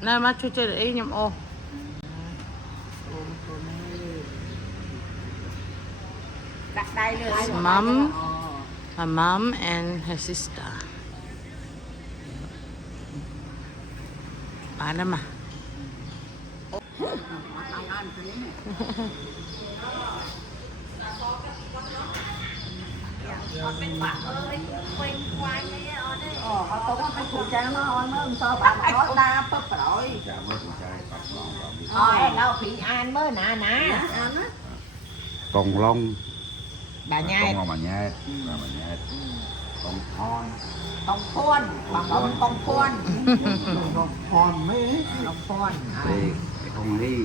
Này má chú chơi ý nhầm ô. Đặt đây luôn. Mom, my mom and her sister. Bà đó mà. Họ tốt nó phải phụ trang nó ơi mới sao bà mà nói đa bắp rồi. Đâu Thị An mới nè nè. Con long Bà nhai. con long bà nhai con thon Con phôn, con phôn. con thon mấy Con phôn. thì con ly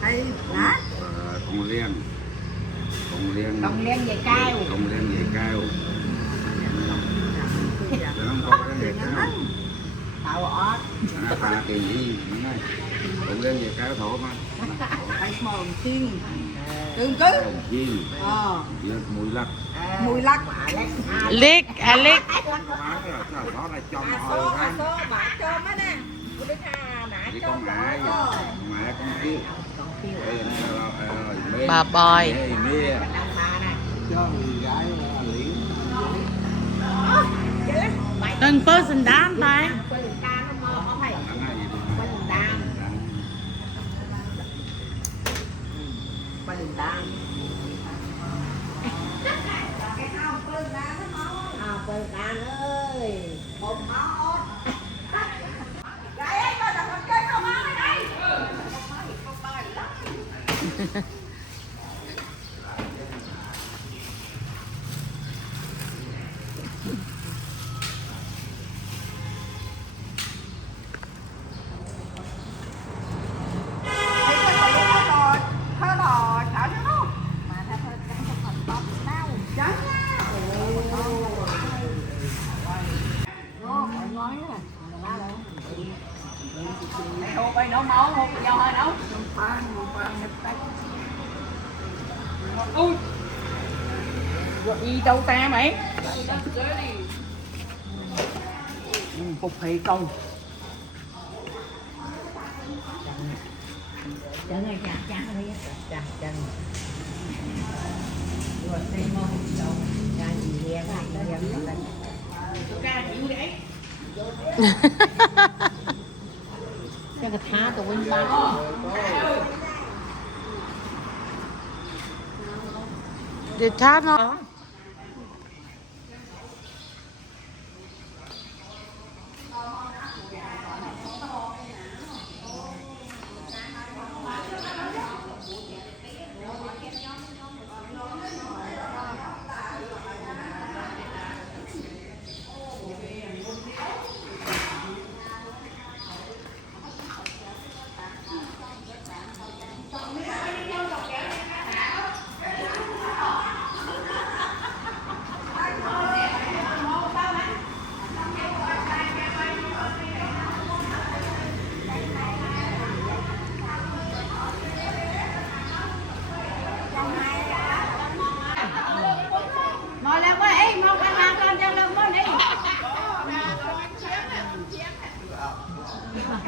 Hay đó. con liên Con liên về cao. con liên về cao nó không có cái gì đó Tao ót. nó ta tiền gì con liên về cao thổ mà Hay mồm chiên. Đừng cứ. con chiên mùi lắc Mùi lắc. Lick, Alex. đó là cho họ ra Bà cho mấy nè. đi con ai mẹ con kêu Bà bòi. cho người gái liễn Tên person down tay. ơi một máu hộp ấy nấu máu hộp nhau hơi nấu ui rồi đi đâu ta mày phục thị công chân này chặt đi chặt rồi xem mô đâu ra gì nghe ca chịu đấy cái thá tụi mình ba Để thả nó.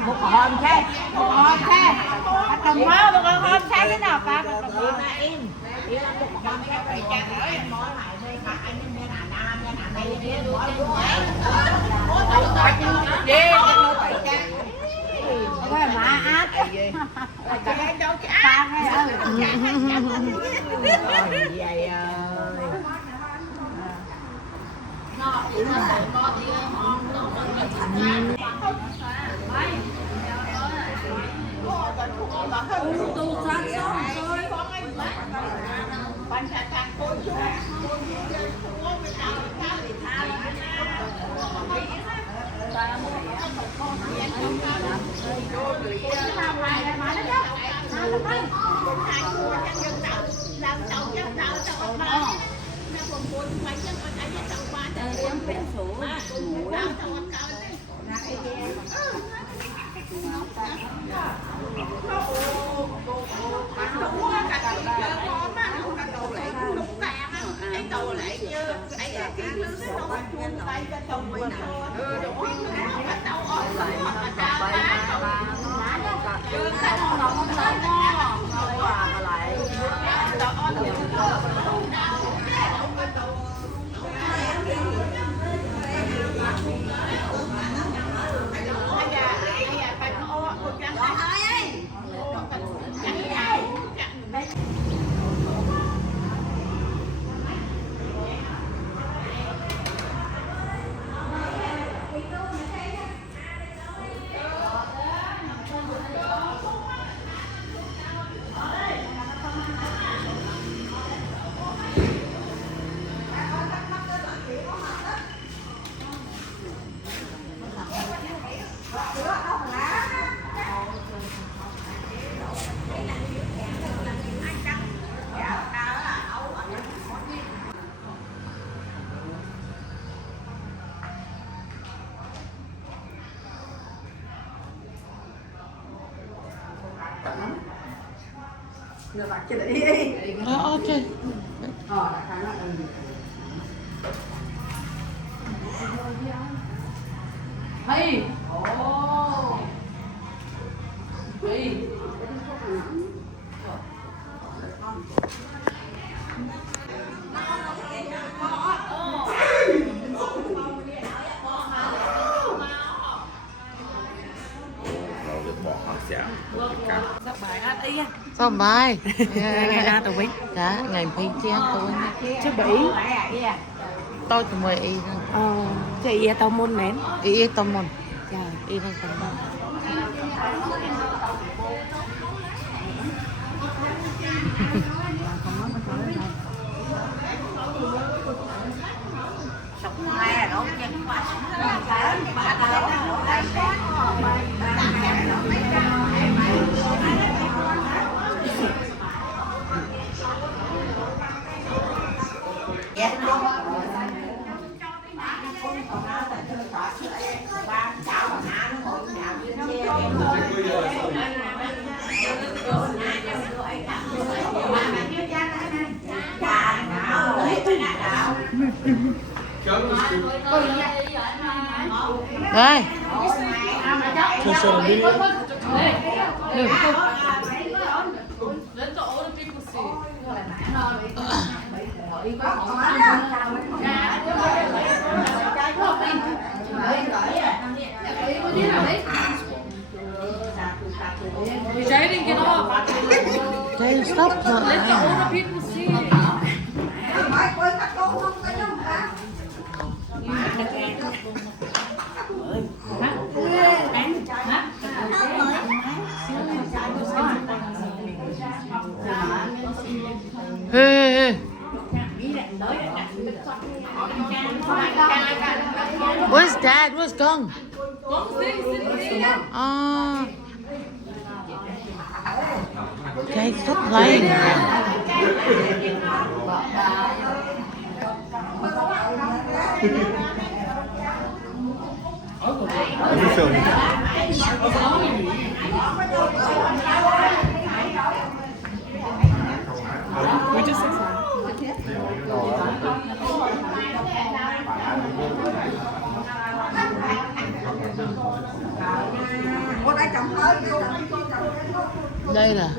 một hòm xe đồng máu một hòm xe thế nào ba đồng mà em đi làm một hòm xe phải chặt ở em nói lại đây các anh em nghe nam nghe này đi nói luôn ấy đi nó phải chặt cái mà ác cái đâu chặt hay ơi vậy ơi tu sát sống thôi ban cha cha cô chú ok. Hey. Hey. Rồi được bỏ họ xẻo. Sắp bài hát ấy à? สบาย Ngày nào tụi mình? จ้ะไงพี่เจียงตัวนี้ Chứ bị. โตจะมวยอีนั่น Chị tao môn nén. อีตอมมน Trời. อีนั่นตอมมน đây Jay didn't get off. Jay, stop Let the older people see. Hey, where's dad? Where's Gong? Ah. Okay, stop playing. We just Đây là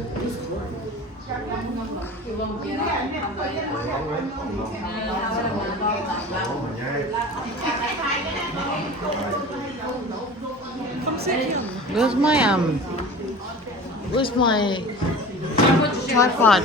where's my tripod?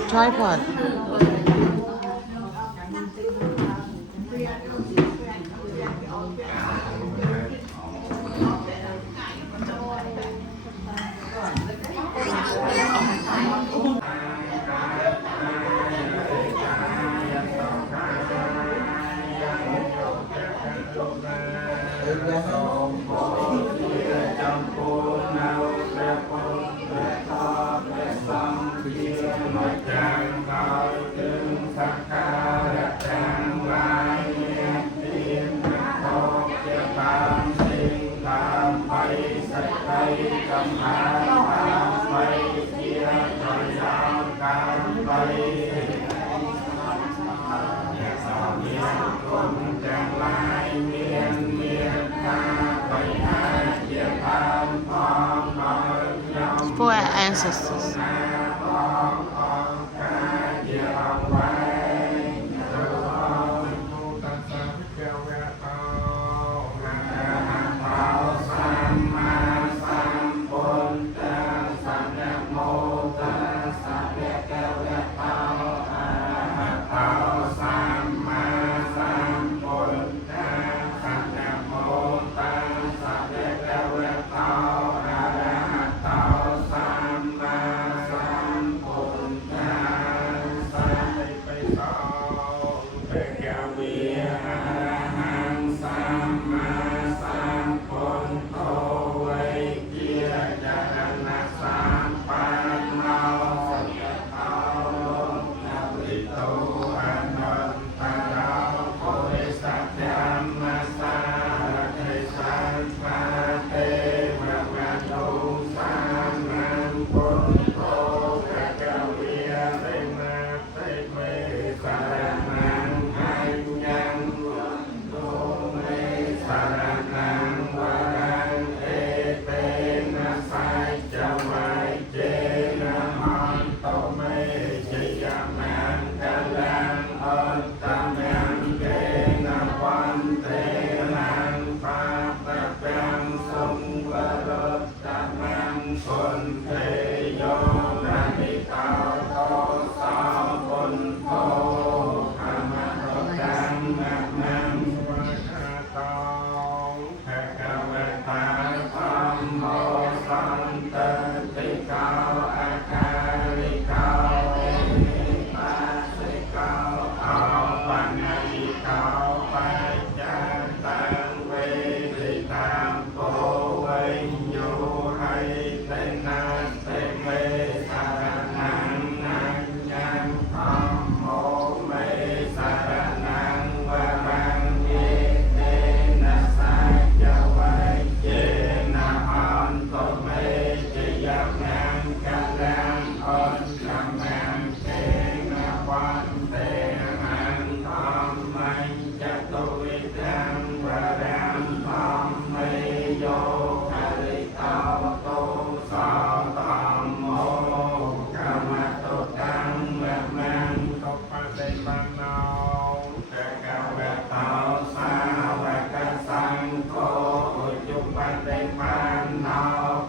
It's for our ancestors. เตนะเตเมสารนังนัญญังธัมโมเมสารนังวรังเยเตนะสัจวัยเจนะอันโตเมจยมังกัลลังอันกัมมังเตนะวันเตหังธัมมังจตุวิทังวรังธัมเมโยคาริตาโตสาธัมโมกัมมะโตตังวะมังตปะเตปันโนภะคะวะโตสาวกสังโฆอุจุปเตปันโน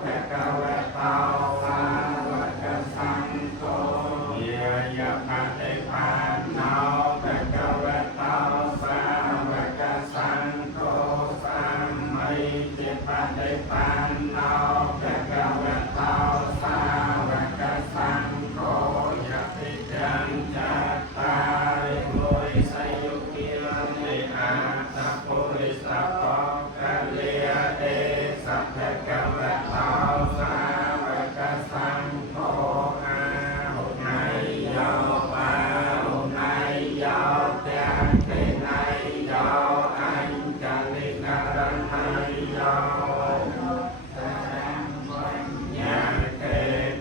ภะคะวะโตสาวกสังโฆเยยะปะเตปันโนภะคะวะโตสาวกสังโฆสัมมิจิปะเตปันโนภะคะวะโตสาวกสังโฆยะติจังจัตตาริปุริสยุกิริอาตปุริสโตกัลยาเอสัพพะคะวะโตสาวกสังโฆอาหุนายโยปาหุนายโยเตเตนายโยอัญจลิกรันนายโยญาเก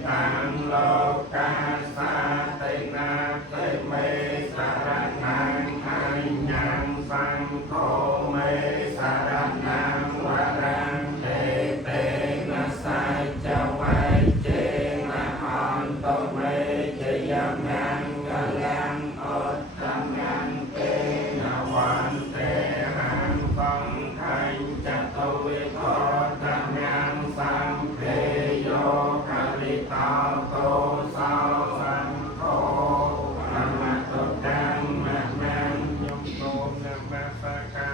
ตังโลกาสาเตนะเตเมสารนังอัญญังสังโฆเมสารนังวรังเตเตนะสัจวัยเจนะอันโตเมจยมังกัลลังอัตตัมมังเตนะวันเตหังฟังขันจตุวิโคตัมมังสังเพโยคาริตาโตสาวสังโฆกัมมะโตตังมะมังยมโตนะมะสะกั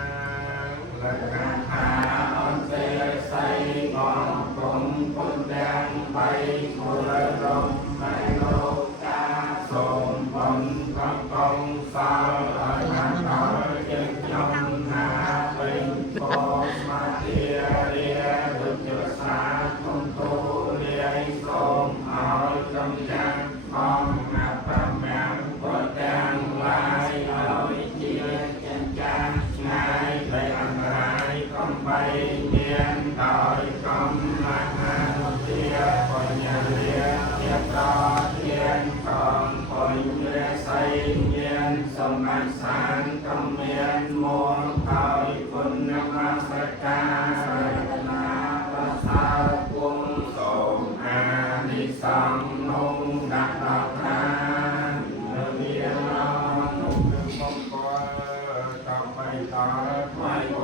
งละกังหาอันเตไสกองกงปุญญังไปมุรดมไมโลกาสมบังกังกงสาวอาคันตจึงยมนาเป็นโกมาเทียเรียดุจสาคุมตูเรียสมเอากำจังมองอัปปะมังปวดดังลายเอาเจียจันจังง่ายไปอันไรก้มไปเมียนต่อยก้มมาหาเทียปัญญาเรียเทียบต่อเทียนของปัญญาใส่เมียนสมัยสารก้มเมียนโมต่อยคุณนมัสการนาประสาทวงสมอานิสังนุงดักดอกทานเมียนน้องนุ่งดึงมงคลต่อไปต่อไม่โอ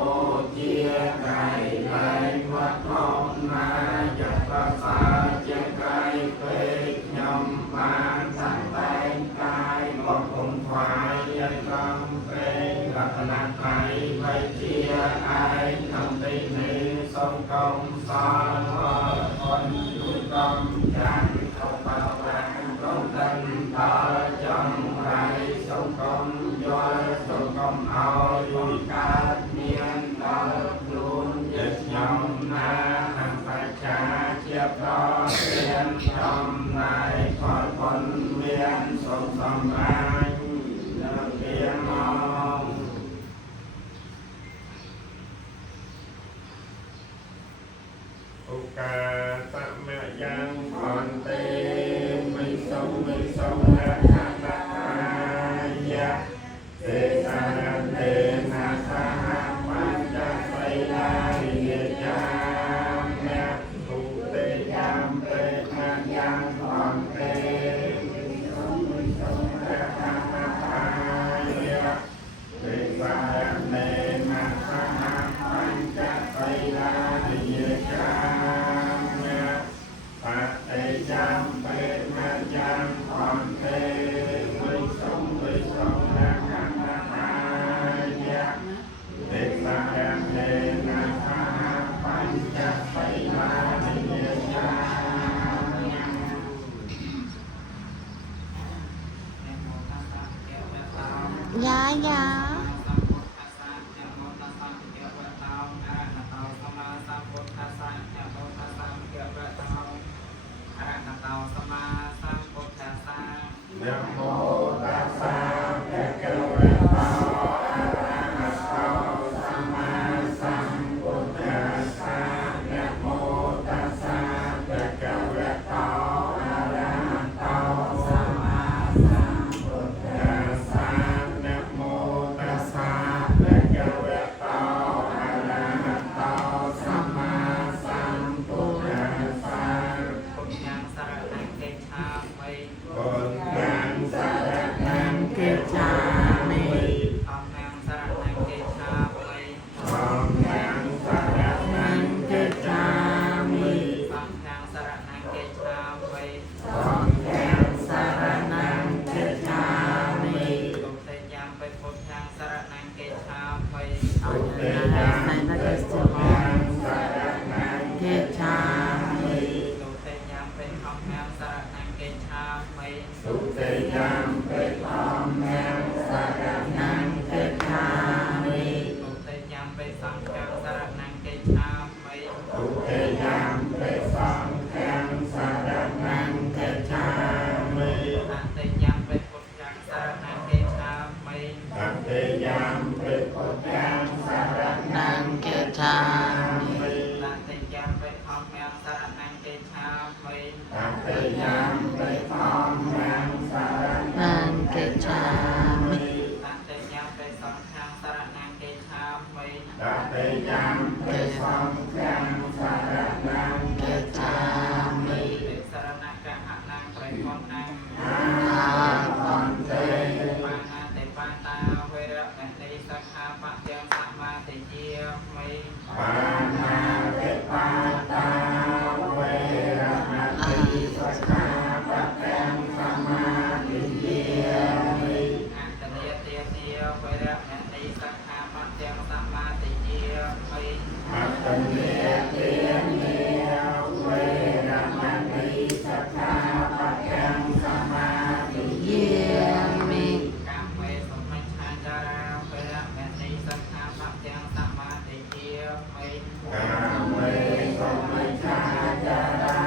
เจียไก่ไหลวัดทองนาจักประสาเจียไก่เปกยำบานสันแตงกายบอกคงควายยันลำเป็นลักษณะไทยไปเชียไอทำตีนี้ทรงกองสอนคนดุจอมจันเขาปะแปงต้องเต้นต่อจังไรทรงกองย้อยทรงกองเอาอยู่การเมียนต่อลุนยึดยำนาทำประชาเชียบต่อเรียนจำนายคอยคนเมียนทรงสำราญเรียนมองโอกาสมะยังผ่อนเตไม่สมละนาตายะเตสานาเตนะสหปัญจไสลาเยจามแมตุเตยามเตนะยังผ่อนเตไม่สมละนาตายะเตสานาเตนะสหปัญจไสลาเยจาม มปิธรรมังสรณังกัจฉามิ ตุติยมปิสังฆังสรณังกัจฉามิ ทุติยมปิสังฆังสรณังกัจฉามิ ตติยมปิพุทธังสรณังกัจฉามิ ตติยมปิพุทธังสรณัง Nang กัจ ke ฉา chami. มิ ตติยมปิธัมมังสรณังกัจฉามิ ตติยมปิธัมมังสรณัง Nang ke chami. ตติยมปิสังฆังสรณังกัจฉามิ ตติยมปิสังฆังสรณังกัจฉามิ ติสรณกะหะนังไตรภพนัง อาคันเต ปานาติปาตาเวระมณีสักขาปะยังสัมมาติเยียมิ ปานาติปาตาเวระมณีสักขาปะทังสมาธิเยมิ อัตตเนียเตียเตียเวระมณีสักขาปะยังสัมมาติเยียมิ อัตตเนเตเนเวระมณีสักขาปะทังสมาธิเย Yemi. กัมเวสมัชฌาจาราเวระมณีสักขาปะยังสัมมาติเยียมิ กาเวสมัชฌาจารา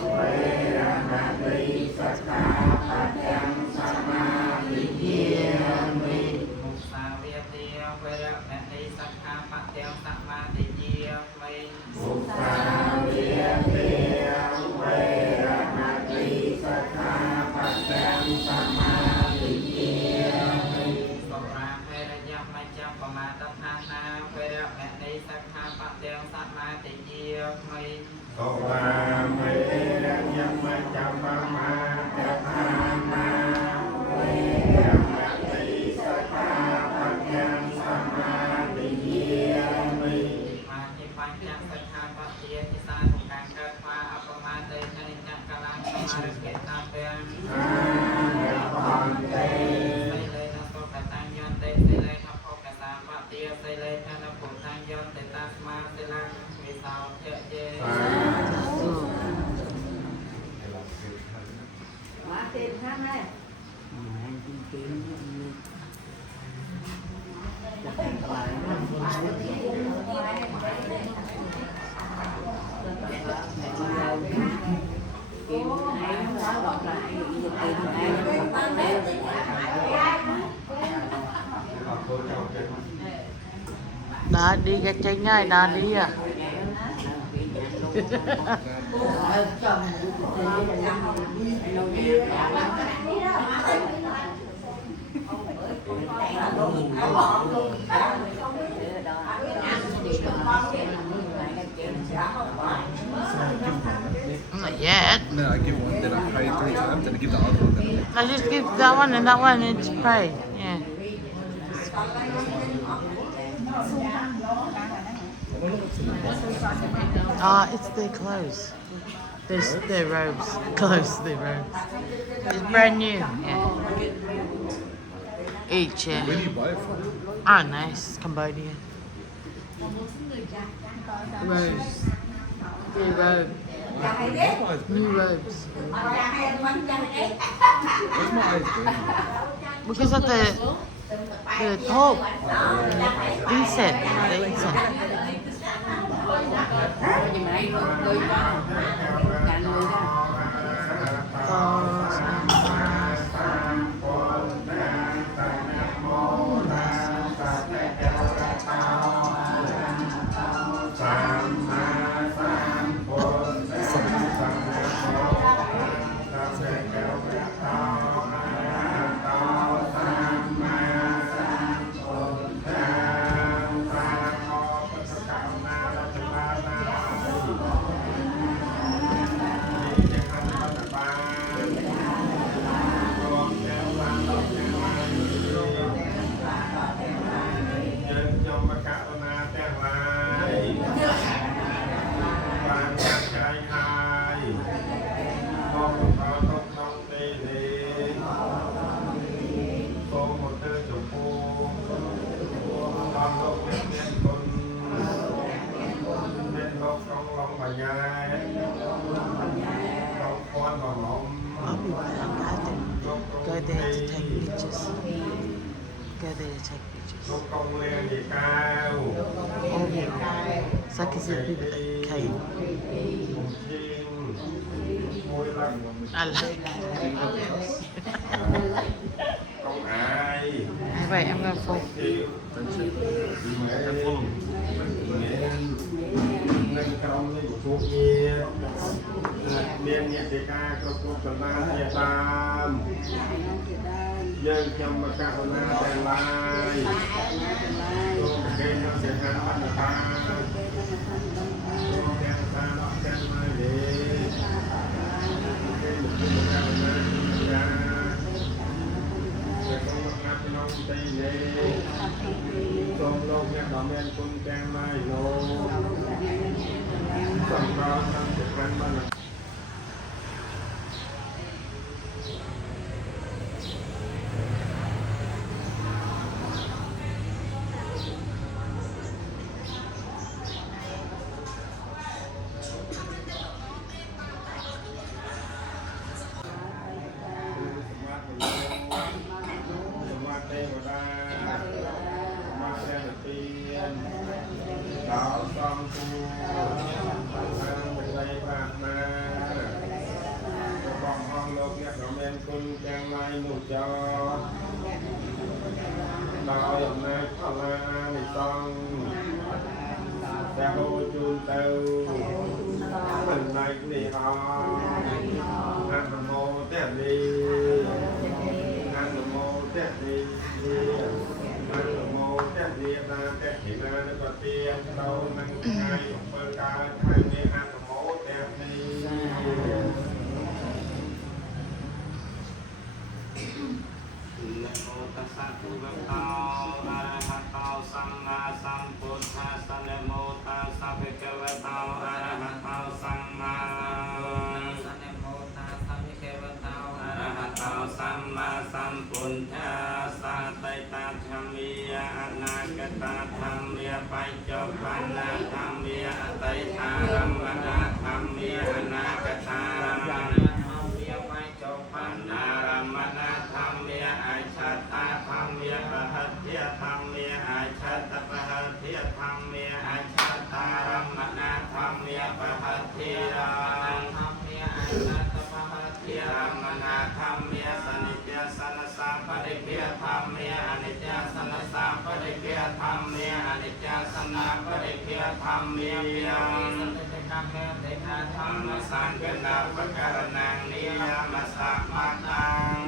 เวระมณีสักขาปะทังสมาธิเยมิ มุสาเวเตียเวระมณีสักขาปะยังสัมมาติเยียมิ สุปาเวียเตเวระมณีสักขาปะทังสมาธิเยมิ สราเพระยะมัจจปมาตทานาเวระมณีสักขาปะยังสัมมาติเยียมิ โตวาเวระยะมัจจปมาตทานาเวระมณีสักขาปะทังสมาธิเยมิ มาทิปัญจสักขาปะเตียทิสานุกังเกิดมาอัปมาเตชนิจักกลังสมาริเกตาเปียง อาคันเต ไสเลยนะโสกตังยอนเตไสเลยนะโภกสามปะเตียไสเลยนะปุตังยอนเตตัสมาเตลังวิสาวเจเจ มาเต็มข้างเลย Đã đi cái chơi ngay, đã đi à. Not yet. No, I give one, then I pray 3 times, then I give the other one. Then I just give that one and that one and just pray. Yeah. It's their clothes. Their robes. Clothes, their robes. It's brand new. Yeah. Each, where do yeah. you buy it from? Oh, nice. Cambodia. Robes. New robe. New robes. What's my eyes doing? Because of the top. Inset. The inset. Go there. Go there to take pictures. นกกองเรียนดีกาว Oh, so I can see the people that came. ผมชิงมวยรัก I like it. กองอาย Wait, I'm going for. ที่เหมือนในกรมในทุกเมียเมียนเนี่ยดีกาก็พบกันมาเนี่ยตามยังจำมาจากหน้าแต่ลายตัวเก่งเสียงานพันตาตัวแกนตาดอกแกนมาเด็กเก่งหนุ่มจากหน้าจ้าแต่ก็มางับน้องใจเล่ทรงโลกเนี่ยดอกเมียนคุณแกงไม่โลสั่งเราทำเสร็จกันบ้าง ดาวซองตูทางเป็นไรผ่านมาจะบ้องห้องโลกเนี่ยเราเป็นคุณแกงไม้หนุ่มจอดาวอย่างนั้นพลาในซองแต่โหจูนเตาเป็นไรนี่ฮองานโมเต็มดีงานโมเต็มดีมันโมเต็มดีนะเต็มที่นั่นก็เตียงเรานั่งไงเปิดการใครเนี่ยงานโมเต็มดีนะโมตัสสะภะคะวะโตอะระหะโตสัมมาสัมพุทธัสสะนะโมตัสสะภะคะวะโตอะระหะโตสัมมาสัมมาสัมพุทธัสสะไตตาธรรมียะอนาคตาธรรมียะปัจจุบันนาธรรมียะไตตารัมมนาธรรมียะอนาคตารัมมนาธรรมียะปัจจุบันนารัมมนาธรรมียะอาชัตตาธรรมียะปะหัตถยธรรมียะอาชัตตปะหัตถยธรรมียะอาชัตตารัมมนาธรรมียะปะหัตถยธรรมียะอาชัตตปะหัตถยรัมมนาธรรมียะสนิจสนสาปริเกียธรรมเมียอนิจจสนสาปริเกียธรรมเมียอนิจจสนาปริเกียธรรมเมียสันติกรรมเมตินาธรรมสังเกนาปการนังนิยามสัมมาตัง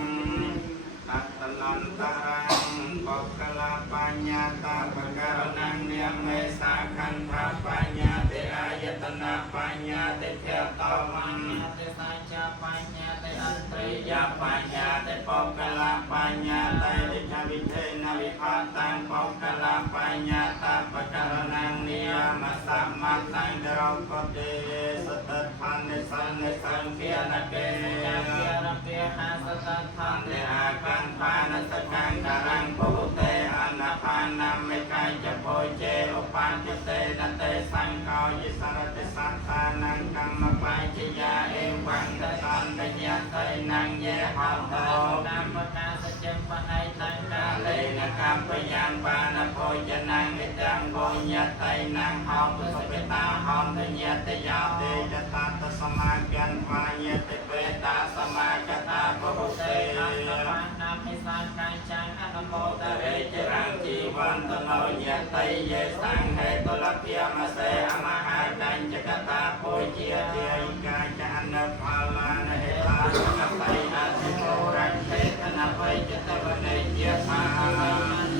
อัตตนันตรังปกลาปัญญาตาปการนังเนียมเมสาขันธปัญญาเตอายตนะปัญญาเตเทตมัญญาเตสัจจปัญญาเตอันตริยปัญญาเตปกลาปัญญาเตดิจวิเทนะวิภัตตังปกลาปัญญาตาปการนังนิยามสัมมาตังเดรกเตสตัทธันเนสันเนสังเพียนะเกยังเพียระเพียหาสตัทธันเนอาการปานัสกังการังโพเตอนาปานัมเมกายจะโพเจอุปาทิเตนะเตสังขาวยิสรติสัทธานังกัมมปัจจยาเอวังตตันตยะเตนังเยหะโตนามปนาสจัมปะไนตังกาเลนะกัมปยังปานะโพจนังอิตังโพญะไตนังหอมสุเปตาหอมตยะตยาเตจตัตสมากันวายะเตเปตาสมากตาโพเตนามิสังกัญจังอนุโมทเรจรังจีวันตโนยะไตเยสังเหตุลเพียมเสอมหากัญจกตาโพเจียเทียอิกาจันนภาลานะเหตาสกไปอาทิโมรังเทตนาไปจตวเนเจียภาลา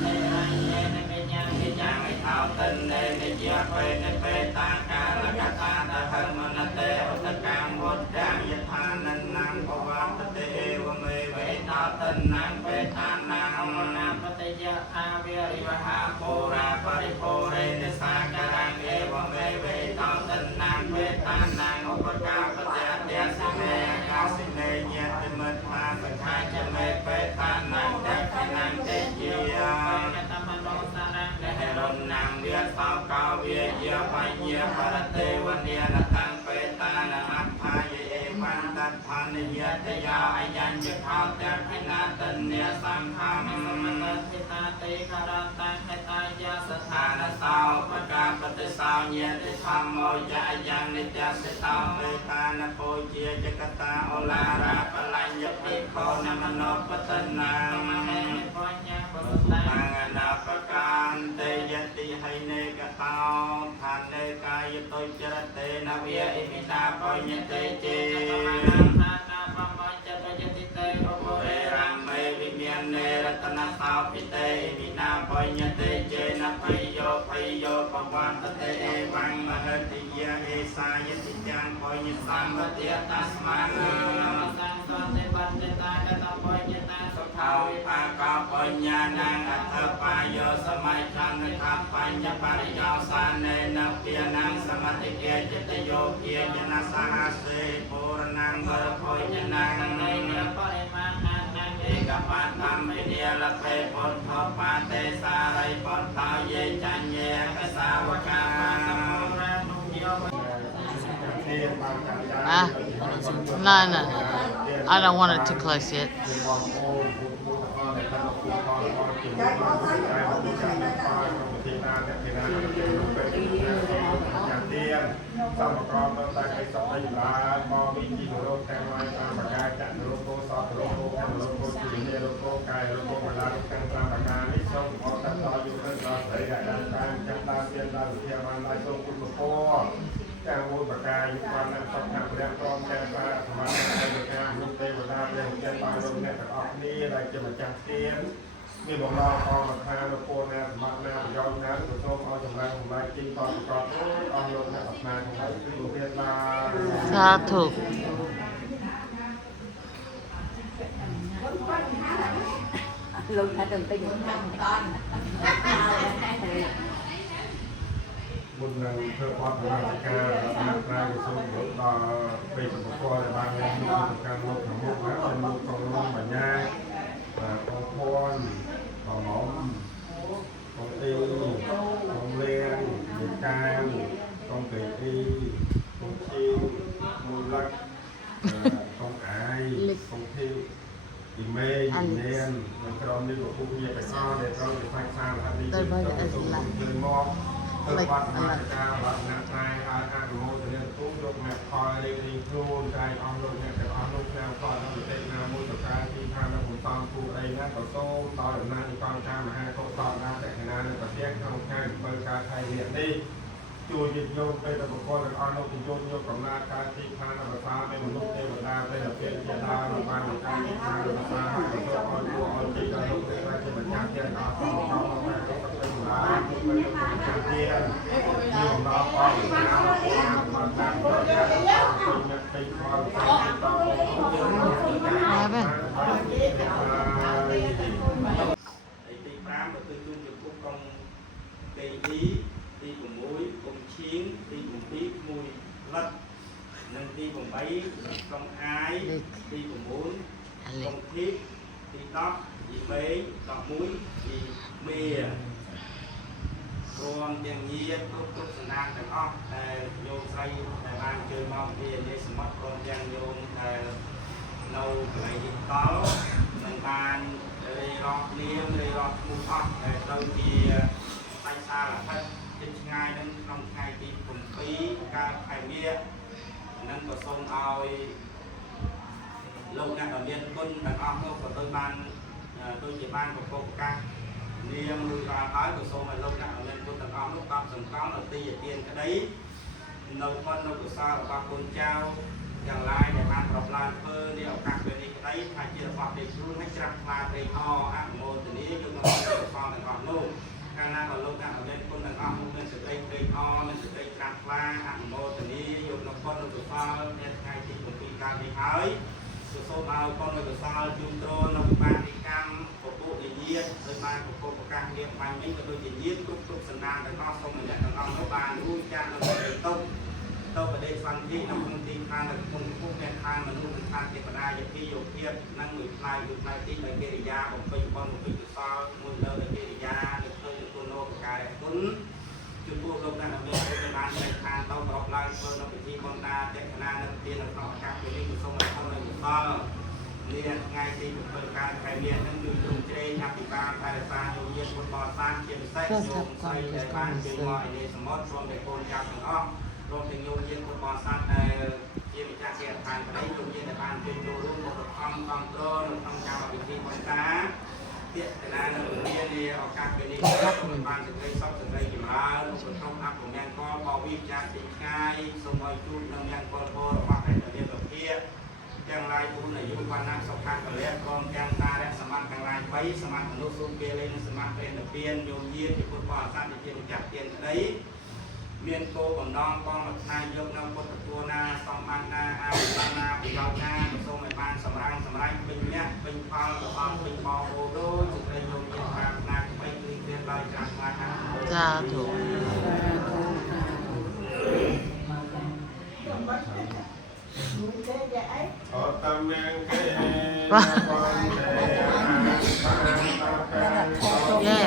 เนรังเยนเมยังเมยังไอเท้าตันเนเนเจียไปเนเปตากาลกตาตะหังมนเตอุตกังวดดังยทานันนังปวัตเตวเมเวตาตันนังเปตานังนาปเตยะอาเวริวหาโพราปริโพเรนสาการังเอวเมเวตาตันนังเปตานังอุปกาปเตเตสิเมกาสิเนเยติมัตมาสังฆาจะเมเปตานังจักขินังเตเจียกตมโนสารังเดหรนังเวียสาวกาเวียเยปัญญาปรเตวันเดียนตังเปตานังอัปพายเอวันตัทธานิยตยาอายัญจะข้าวแต่ขินาตันเนสังฆามสมณทิตาเต รันตังให้ตายาสถานสาวประการปฏิสาวเยติธรรมโมยะยังนิจสิตาเปตานะโพเจียจกตาโอลาราปลัญญปิโคนมโนปตนังปัญญาปสตังอนาปการเตยติให้เนกตาทานเนกายตุจรเตนะเวียอิมินาปัญญเตเจทานาปมัญจตยติเตโอโมเรรังเมวิเมียนเนรัตนาสาวปิเตอิมินาปัญญเตเจนะพยโยปวันตเตเอวังมหติยะเอสายติจังปัญญสัมปติตัสมานังสังสวติปัญญตากตปัญญตาสุภาวิภากาปัญญานังอัตถปายโยสมัยจันทคัมปัญญปริยาสานเนนะเปียนังสมัติเกจิตโยเกียยนะสหัสเสปุรนังบรโพยนังในเนปริมาณนังเอกปัตตัมปิเดียละเปปุถโธปาเตสาไรปุถาเยจันเยกสาวกา Ah, no. I don't want it too close yet. สมกรตั้งแต่ไปสอบได้อยู่ร้านมอมีจีโรแตงไว้ตามปากกาจันโรโกสอบโรโกแคนโรโกจีเนโรโกไก่โรโกเวลาแตงตามปากกาลิส่งออกตัดต่ออยู่ตั้งแต่ใส่ใหญ่ดังการจับตาเสียนดาวเทียมมันลายส่งคุณโกแจ้งมูลปากกาอยู่ความนั้นสอบทางเรียนพร้อมแจ้งฟ้าสมัครในการลูกเตะเวลาเรียนเรียนปลายลงเนี่ยแต่ออกนี้อะไรจะมาจังเตียนมีบอกเราพอมาคาโลโกนะสมัครนะย้อนนั้นตัวโซ่เอาจำแรงของนายจริงตอนก่อนเอาลงนะออกมาของนายคือเรียนมา Satu. ลงถ้าเดินไปอยู่ข้างต้น บุญนั้นเพื่อความเป็นราชการและนายส่งบทต่อเป็นอุปกรณ์ในบางเรื่องที่การลดของมุกและเป็นมุกของลงแบบง่ายของพรของหมอมของตีของเลี้ยงเหตุการณ์ของเกตีของชิงมูลลักของไอของทิวอีเมย์อีเมนมันพร้อมที่จะพูดเยอะไปซ้อนในตอนที่ฟังซ้ำอันนี้จะต้องเป็นมองเพื่อวัดมาตรการวัดนักนายอาโมจะเรียนตู้ยกแม่คอยเรียนครูใจออมลงเนี่ยแต่ออมลงแนวคอยต้องเต้นนามุตการที่ทางเราผมตอนครูไอ้นั่นต่อโซ่ต่อหน้าในความการมาให้เขาตอนนั้นแต่ขณะนั้นประเทศเขาแข่งเปิดการไทยเรียนได้จูจิตโยมเป็นตะบุคคลและออนลงโยมโยมกับนาการที่ทางเราฟ้าเป็นมนุษย์เทวดาเป็นเพียรเจตาเราบ้านของการที่ทางเราฟ้าเป็นตัวออนตัวออนที่เราลงในราชบัญญัติเทียนอาสาเขาเอาไปก็เป็นหลายเป็นการเทียนโยมเราออนน้ำน้ำมันน้ำก็จะเป็นความสำคัญต่อไปទី5ក៏គឺជួនចំពោះកុំកេទីទី6កុំឈៀងទី7មួយលិតនិងទី8កុំអាយទី9កុំធីបទី10ទីមេ11ទីមេรวมទាំងញាតគ្រប់សណ្ដានទាំងអស់ដែលโยមស្រីដែលបានជួយមកពីនេះសមុទ្រព្រមទាំងโยមដែលនៅកន្លែងនេះតល់នឹងបានរៀបរាប់នាមរៀបរាប់ឈ្មោះអស់ដែលត្រូវជាសាច់សារហិតជិតឆ្ងាយនឹងក្នុងថ្ងៃទី7កើតខែមីនឹងក៏សូមឲ្យលោកអ្នកដែលមានគុណទាំងអស់នោះក៏ទៅបានដូចជាបានប្រកបប្រកាសនាមឬក៏ហើយក៏សូមឲ្យលោកអ្នកដែលមានគុណទាំងអស់នោះកប់សង្កល់នៅទីទានក្តីនៅប៉ុននៅកុសលរបស់កូនចៅយ៉ាងឡាយដែលបានប្រប្រើនធ្វើនេះឱកាសពេលនេះក្តីថាជារបស់ទេគ្រូឲ្យច្រាស់ខ្លាព្រៃអអនុមោទនាយកមកកុសលទាំងអស់នោះកាលណាក៏លោកអ្នកមានគុណទាំងអស់នោះមានសេចក្តីព្រៃអមានសេចក្តីច្រាស់ខ្លាអនុមោទនាយកមកប៉ុននៅកុសលនៅថ្ងៃទី7កើតនេះហើយសូមឲ្យប៉ុននៅកុសលជូនទ្រនៅវិបាកនៃកម្មពពុទ្ធញាតដោយបានប្រកបប្រកាសនាមបាញ់នេះក៏ដូចជាញាតគ្រប់សណ្ដានទាំងអស់សូមអ្នកទាំងអស់នោះបានរួចចាក់នៅក្នុងតុទៅប្រទេសសន្តិនៅក្នុងទីឋាននៅក្នុងភពអ្នកឋានមនុស្សឋានទេវតាយទីយោភាពនិងមួយផ្នែកទីនៃកិរិយាបំពេញបុណ្យបំពេញកុសលមួយលើកិរិយានៅក្នុងគុណោបការៈគុណចំពោះលោកអ្នកមានគុណបានในឋានទៅប្រកបឡើងធ្វើនៅពិធីបណ្ដាតេខណានៅទីនៅក្នុងឱកាសពេលនេះសូមឲ្យគុណនៅកុសល เนี่ยง่ายที่เปิดการใครเรียนนั่งดูตรงเจริญนักปิการภายในการโยมเยี่ยมคนบ่อสร้างเชียงไส้โยมใส่ในบ้านจึงมอยในสมมติรวมในโคนยาวถึงอ้อมรวมถึงโยมเยี่ยมคนบ่อสร้างเยี่ยมจากเกียรติทางไปโยมเยี่ยมในบ้านจึงโยรุ่งบทความความโตทำจาววิธีคนตาเตี้ยแต่ละนักเรียนเนี่ยออกการเป็นนิสิตบ้านจะได้สอบจะได้กี่มาลูกคนต้องนับของแมงก็บอวิจารติกายสมอยจุดนำยังกอลโบมาให้เรียนแบบเพี้ยยังลายบุญอายุวันนักสำคัญกับเลี้ยงกองยังตาและสมัครยังลายไปสมัครมนุษย์สูงเกลียนสมัครเป็นเปลี่ยนโยมเยี่ยมที่พุทธวาสนาที่จับเปลี่ยนได้เมียนโตของน้องกองนายยกน้ำพุทธตัวนาสองพันนาอาวุธนาปิยานาทรงในบ้านสำรังเป็นเนี้ยเป็นพาวกับพาวเป็นพอโอโดจุดในโยมเยี่ยมปากนาไปเรียนลายจากมาทาง จ้าถูก ขอตำแหน่งเกย์ แย่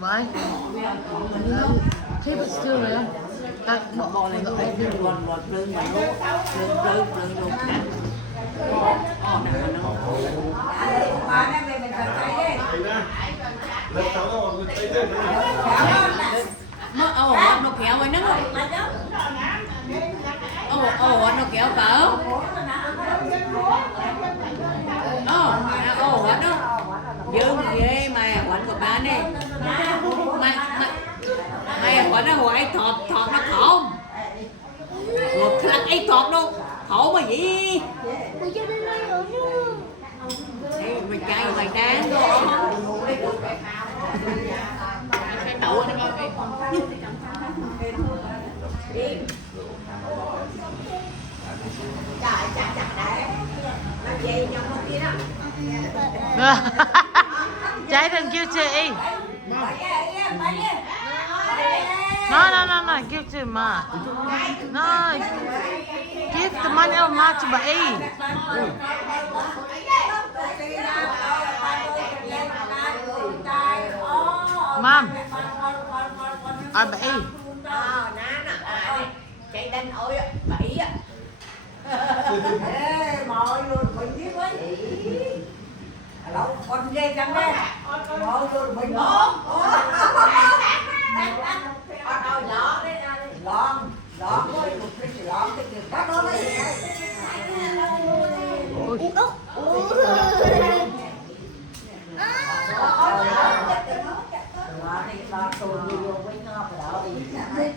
Why? Keep it still there. Bỏ lên cái nó kéo với nó nó kéo cỡ nó dữ ghê mà quạnh của bạn đi mày quạnh nó hồi ấy thọt nó khổ một thằng ấy thọt đâu khổ mà gì mày cay mày đáng cái đậu nó Jaden, give to E. No, give to Ma. No, give the money of Ma to E. Mom, I'm E. Chạy đánh ôi bậy á. Ê, mọi luôn mình biết quá gì. Đâu, con ghê chẳng đây. Mọi luôn mình không. Con đâu nhỏ đấy ra đi. Lon thôi, một cái lon cái kiểu các đó là gì đấy. Ui. Lon tôi đi vô với ngọt rồi đó đi.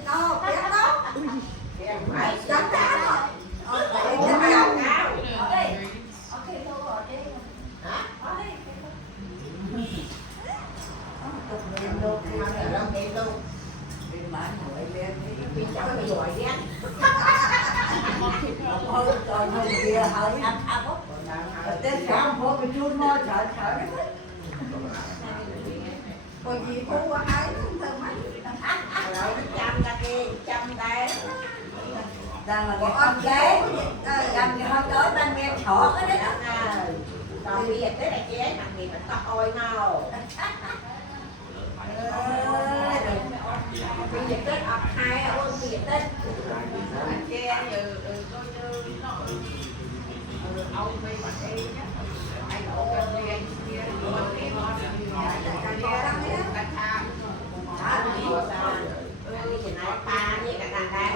Ngọt, biết đó. Mày chắc ra rồi. Hả? Thôi rồi thôi kia hơi ăn ăn bốc. Tới sáng phố cái chun môi sợ sợ đấy. Còn gì phố qua hai thơm mấy. Rồi chăm ra kia chăm đây. Đang là cái con chế, gần cái hôm tối ban đêm thỏ cái đấy đó. Còn bây giờ tới là chế thằng gì mà tao ôi mau. Bây giờ Tết ập hai ôn bây giờ Tết. Che như coi như nó ông bây bật đi nhá. Anh ôn kia kia ôn đi ngon đi ngon. Cái kia đó cái tha. Đó đi sao? Bây giờ nói ta như cái đàn đây.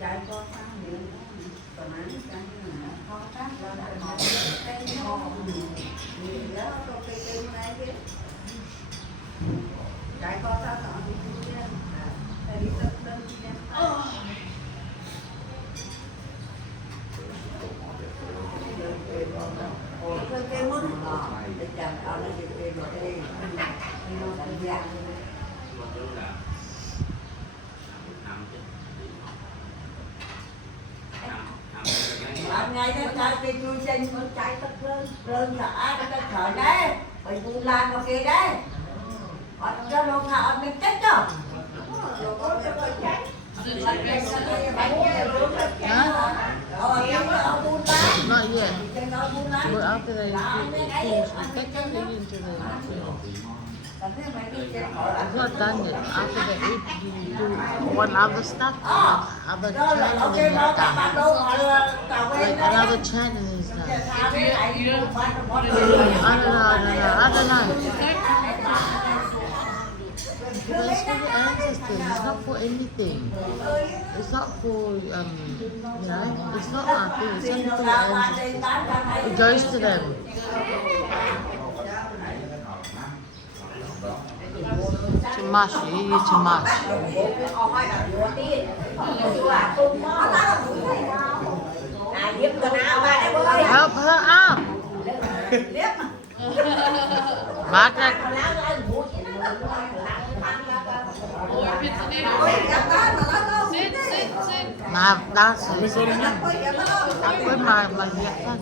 Chạy con sang miệng còn ăn cái khó khác là cái ngon miệng đó có cái này kia chạy con sang nó đi đi tập tập cái món để chạm ở đây để nó đánh giá ngày đó trai cái chui trên con trai tất lên là ai nó trời đấy bởi buôn lan vào kia đấy họ cho luôn là họ mình chết đâu Not yet. But after they finish the picture, they into the it's not done yet. After they eat, you do one other stuff, other chant, and then you're done. Like another chant and then it's done. I don't know. But it's for the ancestors. It's not for anything. It's not for it's not our thing. It's something for the ancestors. It goes to them. Too much. You eat too much. Help her out. Margaret. Nah, that's it. Với mà việc thôi.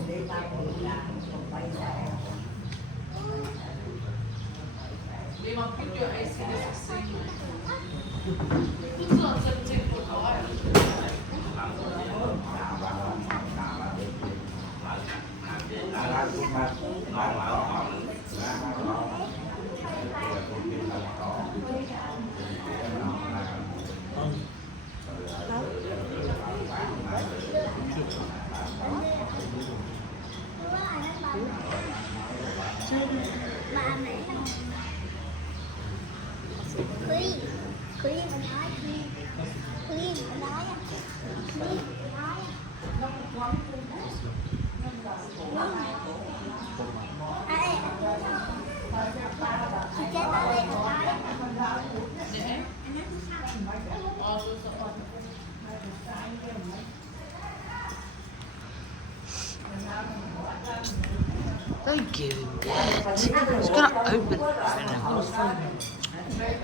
Thank you, Dad. It's gonna open.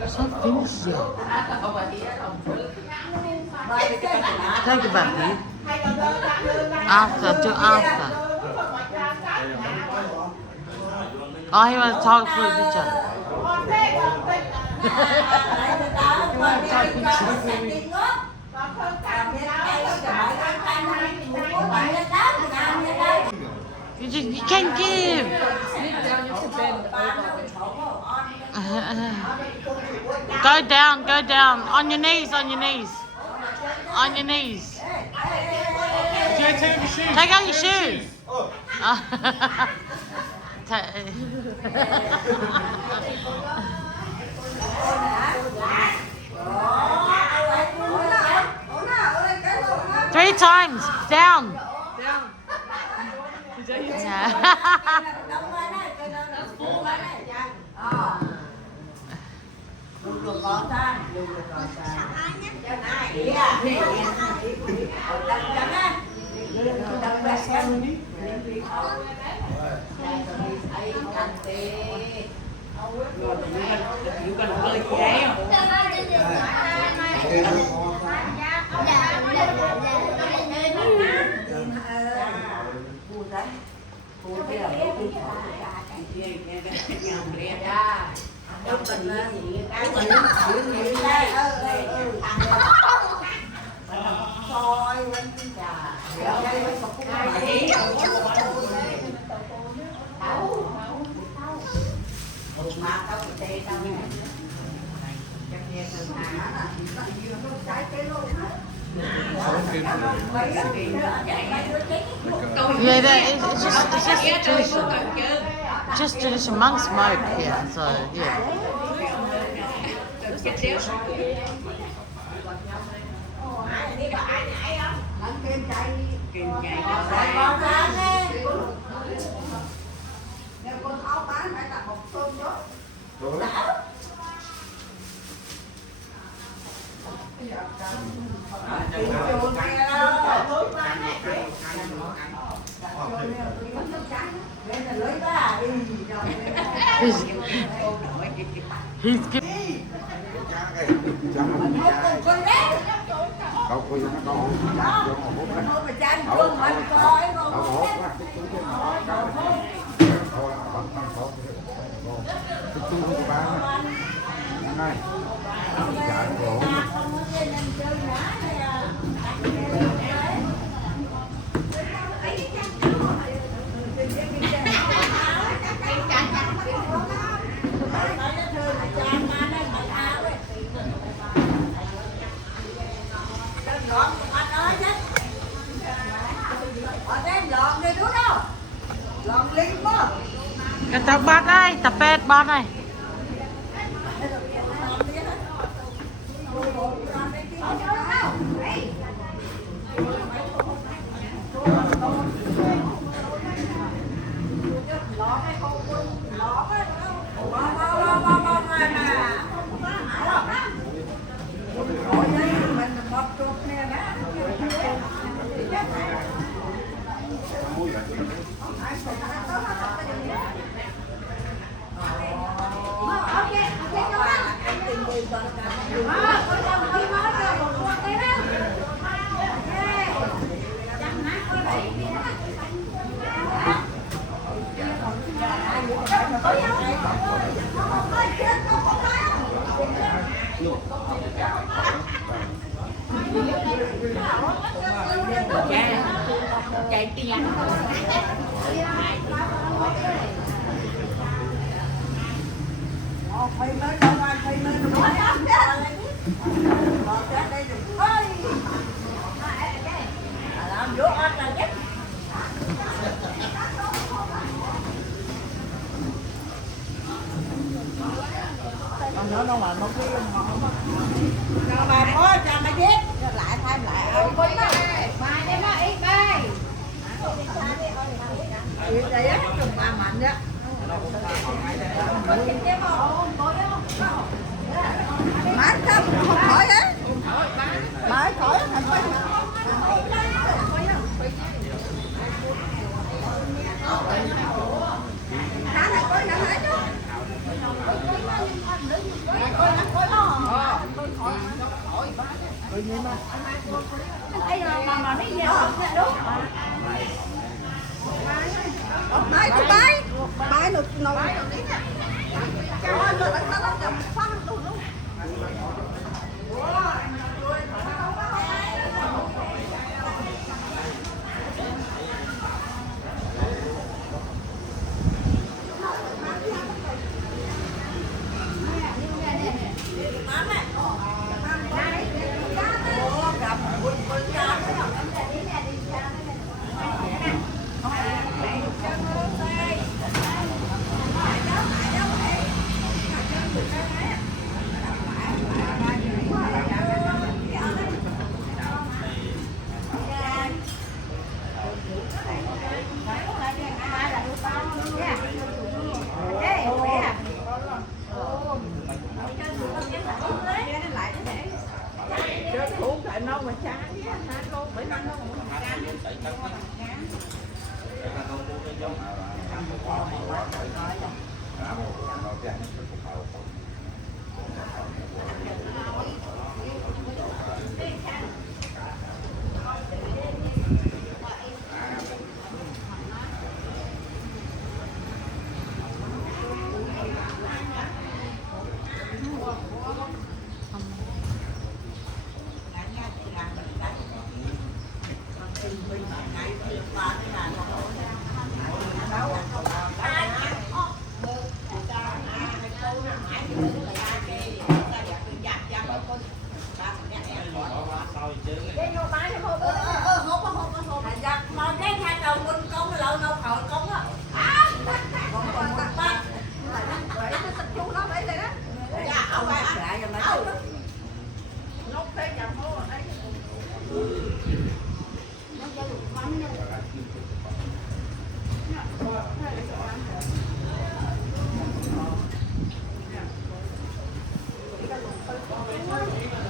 It's not finished yet. Think about it. After. Oh, he wants to talk for a picture. You can't give. Go down. On your knees. On your knees. Take out your shoes. Three times. Down. Được con ta, được con ta. Cho này, đi à, đi. Đập đập á. Đập về xem đi. Ai cần tê. Rồi chịu cần cười gì đấy không? Yeah, it's just tradition. Just tradition. Monks smoke here, so yeah. He's good. Cái tập bát đây, tập pet bát này. Chạy tiền. Phải mới đâu anh phải mới đâu. Bỏ ra đây rồi. Ôi. Làm vô ăn là nhất. Nó đâu mà nó cái nó bà có cho mày biết lại thêm lại mai đây nó ít bay đây á trùng ba mạnh đó má không khỏi á má khỏi thành phải Mai cho bay, bay được nồi. Trời ơi, nó làm sao nó luôn.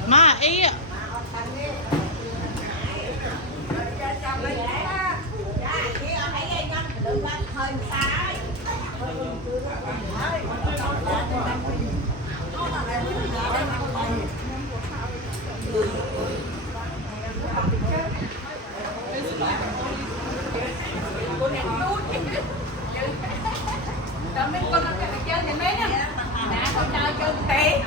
Má ý ạ. mấy con nó chơi thì mấy nè. Nè con chơi tiền.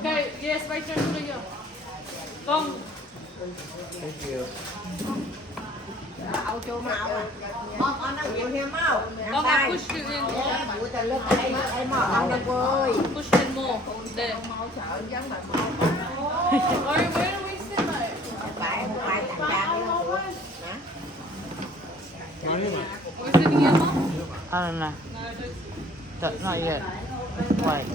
Okay, yes, right there, over here. Con. Con I push you in. Push in more. There. Where do we sit, mate? We're sitting here, Mom? I don't know. Not yet. Wait.